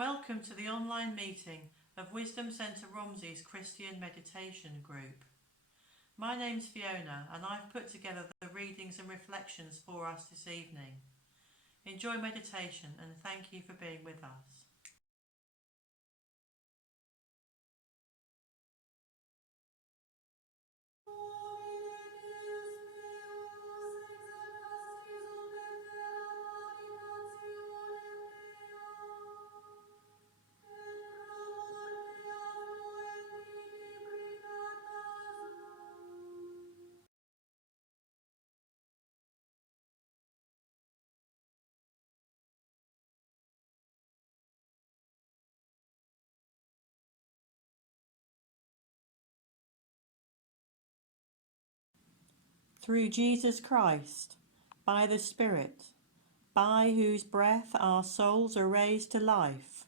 Welcome to the online meeting of Wisdom Centre Romsey's Christian Meditation Group. My name's Fiona and I've put together the readings and reflections for us this evening. Enjoy meditation and thank you for being with us. Through Jesus Christ, by the Spirit, by whose breath our souls are raised to life,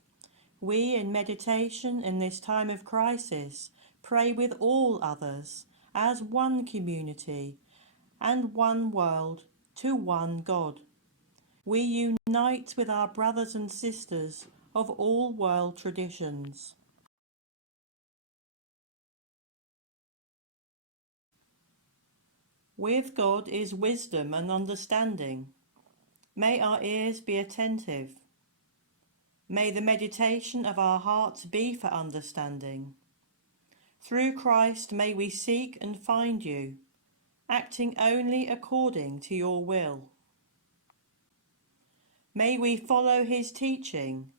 we in meditation in this time of crisis pray with all others as one community and one world to one God. We unite with our brothers and sisters of all world traditions. With God is wisdom and understanding. May our ears be attentive. May the meditation of our hearts be for understanding. Through Christ may we seek and find you, acting only according to your will. May we follow his teaching,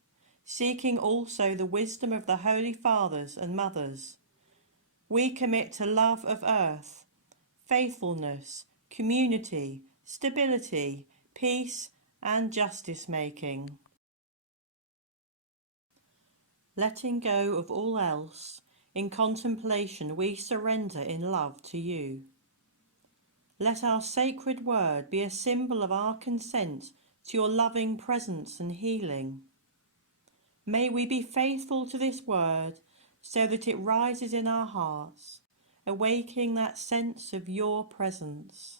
seeking also the wisdom of the Holy Fathers and Mothers. We commit to love of earth, faithfulness, community, stability, peace and justice making. Letting go of all else, in contemplation we surrender in love to you. Let our sacred word be a symbol of our consent to your loving presence and healing. May we be faithful to this word so that it rises in our hearts, awakening that sense of your presence.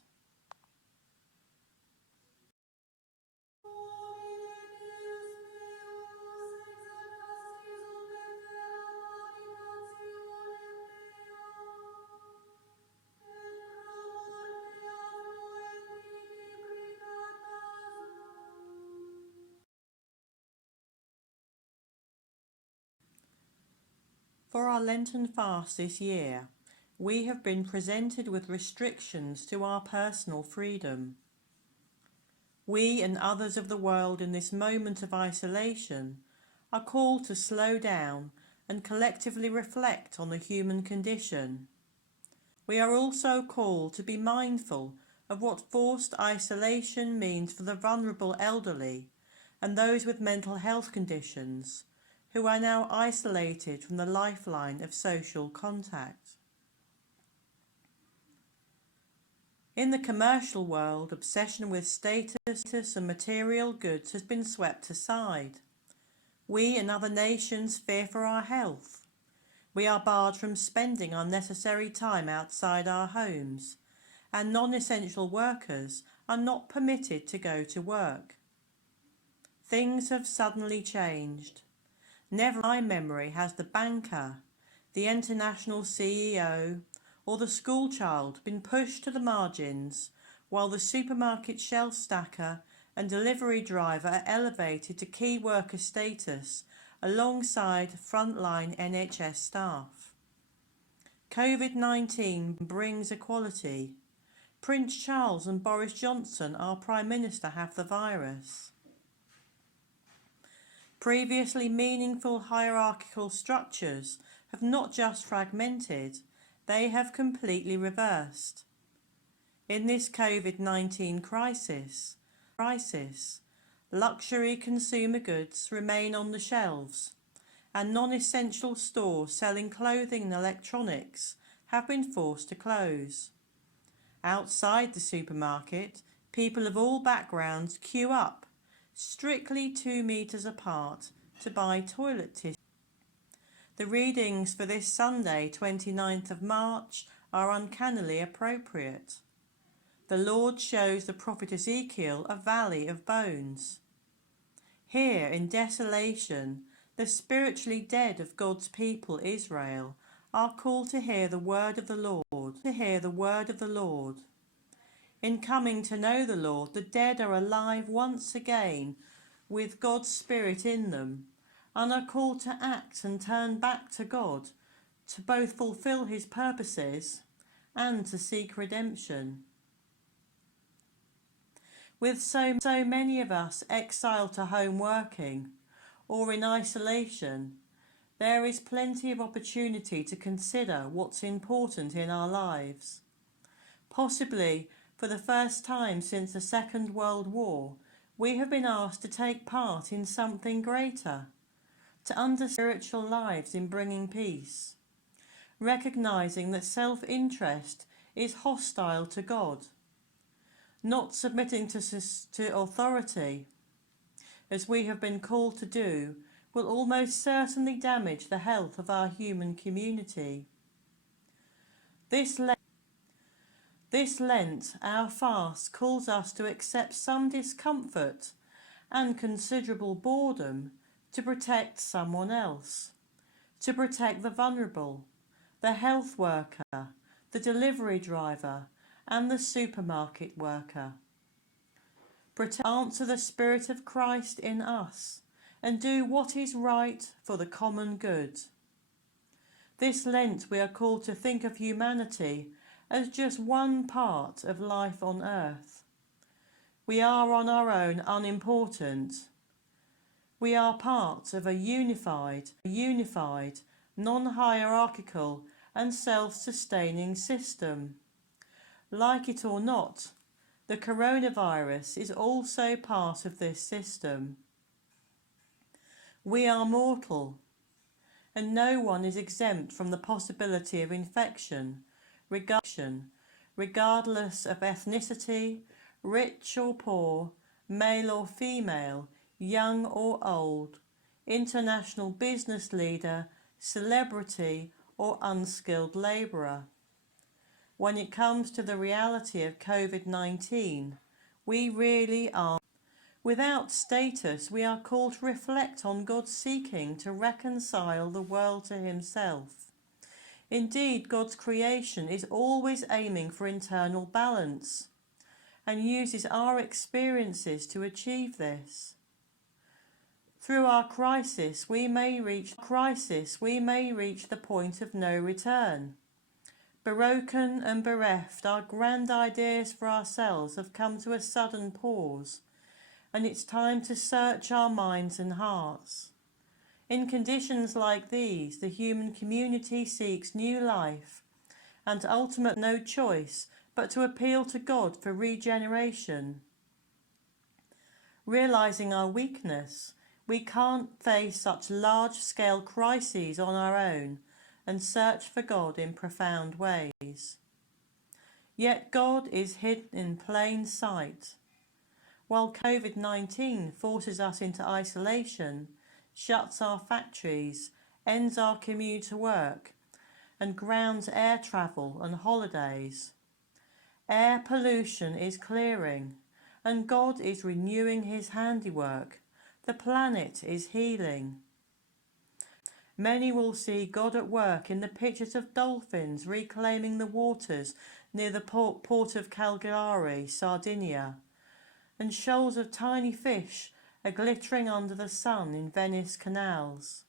For our Lenten fast this year, we have been presented with restrictions to our personal freedom. We and others of the world in this moment of isolation are called to slow down and collectively reflect on the human condition. We are also called to be mindful of what forced isolation means for the vulnerable elderly and those with mental health conditions, who are now isolated from the lifeline of social contact. In the commercial world, obsession with status and material goods has been swept aside. We and other nations fear for our health. We are barred from spending unnecessary time outside our homes, and non-essential workers are not permitted to go to work. Things have suddenly changed. Never in my memory has the banker, the international CEO, or the schoolchild been pushed to the margins, while the supermarket shelf stacker and delivery driver are elevated to key worker status alongside frontline NHS staff. COVID-19 brings equality. Prince Charles and Boris Johnson, our Prime Minister, have the virus. Previously meaningful hierarchical structures have not just fragmented, they have completely reversed. In this COVID-19 crisis, luxury consumer goods remain on the shelves, and non-essential stores selling clothing and electronics have been forced to close. Outside the supermarket, people of all backgrounds queue up, strictly 2 meters apart, to buy toilet tissue. The readings for this Sunday, 29th of March, are uncannily appropriate. The Lord shows the prophet Ezekiel a valley of bones. Here, in desolation, The spiritually dead of God's people, Israel, are called to hear the word of the Lord, to hear the word of the Lord. In coming to know the Lord, the dead are alive once again with God's Spirit in them, and are called to act and turn back to God, to both fulfill his purposes and to seek redemption. With so many of us exiled to home working or in isolation, there is plenty of opportunity to consider what's important in our lives. Possibly for the first time since the Second World War, we have been asked to take part in something greater, to understand spiritual lives in bringing peace, recognizing that self-interest is hostile to God. Not submitting to authority, as we have been called to do, will almost certainly damage the health of our human community. This Lent, our fast calls us to accept some discomfort and considerable boredom to protect someone else, to protect the vulnerable, the health worker, the delivery driver, and the supermarket worker. Answer the Spirit of Christ in us and do what is right for the common good. This Lent we are called to think of humanity as just one part of life on earth. We are on our own unimportant. We are part of a unified, non-hierarchical and self-sustaining system. Like it or not, the coronavirus is also part of this system. We are mortal, and no one is exempt from the possibility of infection, regardless of ethnicity, rich or poor, male or female, young or old, international business leader, celebrity or unskilled labourer. When it comes to the reality of COVID-19, we really are. Without status, we are called to reflect on God's seeking to reconcile the world to himself. Indeed, God's creation is always aiming for internal balance and uses our experiences to achieve this. Through our crisis, we may reach the point of no return. Broken and bereft, our grand ideas for ourselves have come to a sudden pause, and it's time to search our minds and hearts. In conditions like these, the human community seeks new life, and ultimately no choice but to appeal to God for regeneration. Realizing our weakness, we can't face such large-scale crises on our own and search for God in profound ways. Yet God is hidden in plain sight. While COVID-19 forces us into isolation, shuts our factories, ends our commuter work, and grounds air travel and holidays, air pollution is clearing, and God is renewing his handiwork. The planet is healing. Many will see God at work in the pictures of dolphins reclaiming the waters near the port of Cagliari, Sardinia, and shoals of tiny fish are glittering under the sun in Venice canals.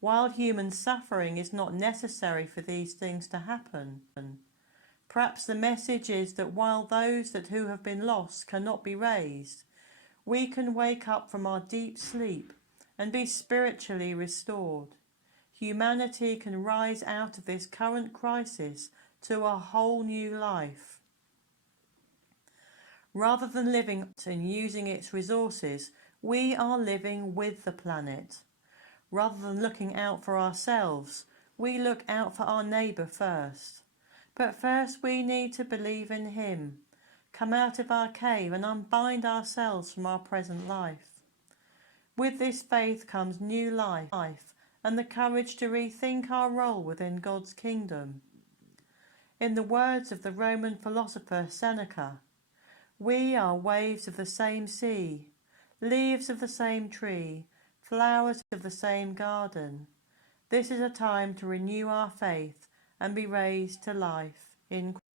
While human suffering is not necessary for these things to happen, perhaps the message is that while those who have been lost cannot be raised, we can wake up from our deep sleep and be spiritually restored. Humanity can rise out of this current crisis to a whole new life. Rather than living and using its resources, we are living with the planet. Rather than looking out for ourselves, we look out for our neighbour first. But first we need to believe in him, come out of our cave and unbind ourselves from our present life. With this faith comes new life and the courage to rethink our role within God's kingdom. In the words of the Roman philosopher Seneca, we are waves of the same sea, leaves of the same tree, flowers of the same garden. This is a time to renew our faith and be raised to life in Christ.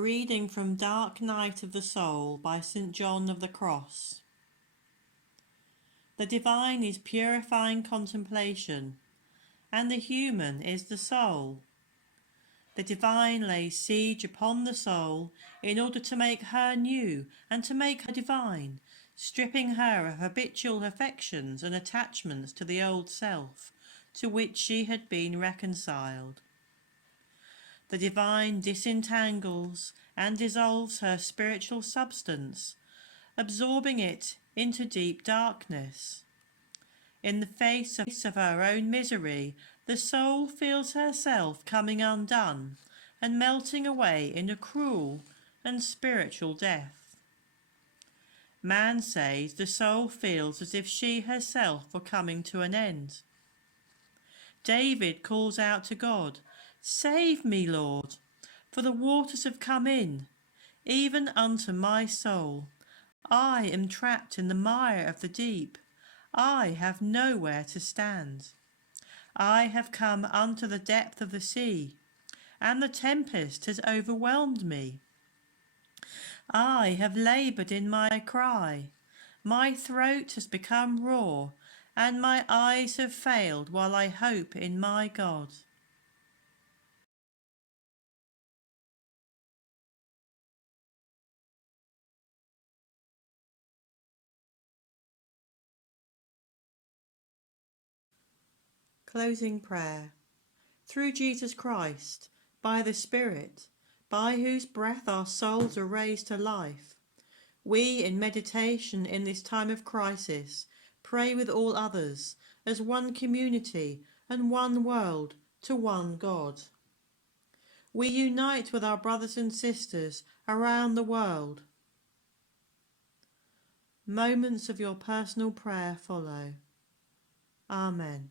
reading from Dark Night of the Soul by St. John of the Cross. The divine is purifying contemplation, and the human is the soul. The divine lays siege upon the soul in order to make her new and to make her divine, stripping her of habitual affections and attachments to the old self, to which she had been reconciled. The divine disentangles and dissolves her spiritual substance, absorbing it into deep darkness. In the face of her own misery, the soul feels herself coming undone and melting away in a cruel and spiritual death. Man says the soul feels as if she herself were coming to an end. David calls out to God, "Save me, Lord, for the waters have come in, even unto my soul. I am trapped in the mire of the deep. I have nowhere to stand. I have come unto the depth of the sea, and the tempest has overwhelmed me. I have laboured in my cry. My throat has become raw, and my eyes have failed while I hope in my God." Closing prayer. Through Jesus Christ, by the Spirit, by whose breath our souls are raised to life, we, in meditation in this time of crisis, pray with all others as one community and one world to one God. We unite with our brothers and sisters around the world. Moments of your personal prayer follow. Amen.